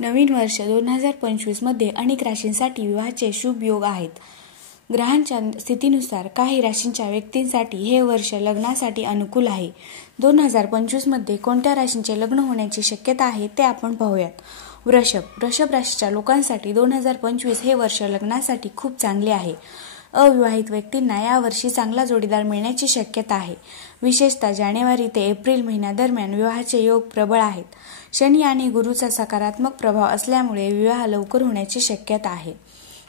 नवीन वर्ष 2025 मध्ये अनेक राशींसाठी विवाहाचे शुभ योग आहेत. ग्रहांच्या स्थितीनुसार काही राशींच्या व्यक्तींसाठी हे वर्ष लग्नासाठी अनुकूल आहे. 2025 मध्ये कोणत्या राशींचे लग्न होण्याची शक्यता आहे ते आपण पाहूयात. वृषभ राशीच्या लोकांसाठी 2025 हे वर्ष लग्नासाठी खूप चांगले आहे. अविवाहित व्यक्तींना यावर्षी चांगला जोडीदार मिळण्याची शक्यता आहे. विशेषतः जानेवारी ते एप्रिल महिन्यादरम्यान विवाहाचे योग प्रबळ आहेत. शनी आणि गुरूचा सकारात्मक प्रभाव असल्यामुळे विवाह लवकर होण्याची शक्यता आहे.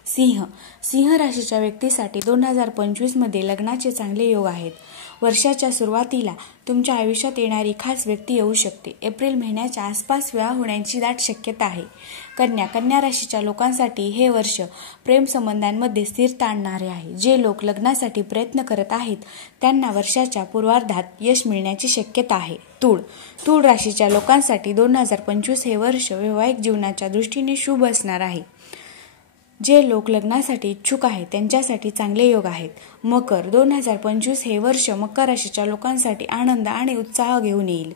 सिंह राशीच्या व्यक्तीसाठी 2025 मध्ये लग्नाचे चांगले योग आहेत. वर्षाच्या सुरुवातीला तुमच्या आयुष्यात येणारी खास व्यक्ती येऊ शकते. एप्रिल महिन्याच्या आसपास विवाह होण्याची दाट शक्यता आहे. कन्या राशीच्या लोकांसाठी हे वर्ष प्रेम संबंधांमध्ये स्थिरता आणणारे आहे. जे लोक लग्नासाठी प्रयत्न करत आहेत त्यांना वर्षाच्या पूर्वार्धात यश मिळण्याची शक्यता आहे. तूळ राशीच्या लोकांसाठी 2025 हे वर्ष वैवाहिक जीवनाच्या दृष्टीने शुभ असणार आहे. जे लोक लग्नासाठी इच्छुक आहेत त्यांच्यासाठी चांगले योग आहेत. 2025 हे वर्ष मकर राशीच्या लोकांसाठी आनंद आणि उत्साह घेऊन येईल.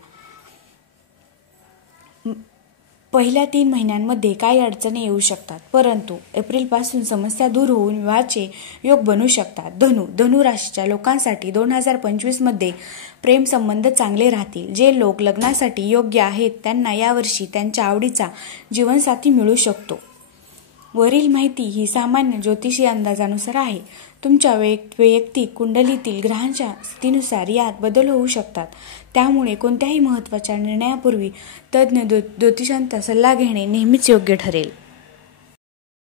पहिल्या 3 महिन्यांमध्ये काही अडचणी येऊ शकतात, परंतु एप्रिलपासून समस्या दूर होऊन विवाहाचे योग बनू शकतात. धनु राशीच्या लोकांसाठी 2025 मध्ये प्रेम संबंध चांगले राहतील. जे लोक लग्नासाठी योग्य आहेत त्यांना यावर्षी त्यांच्या आवडीचा जीवनसाथी मिळू शकतो. वरील माहिती ही सामान्य ज्योतिषी अंदाजानुसार आहे. तुमच्या वैयक्तिक कुंडलीतील ग्रहांच्या स्थितीनुसार यात बदल होऊ शकतात. त्यामुळे कोणत्याही महत्त्वाच्या निर्णयापूर्वी तज्ज्ञ ज्योतिषांचा सल्ला घेणे नेहमीच योग्य ठरेल.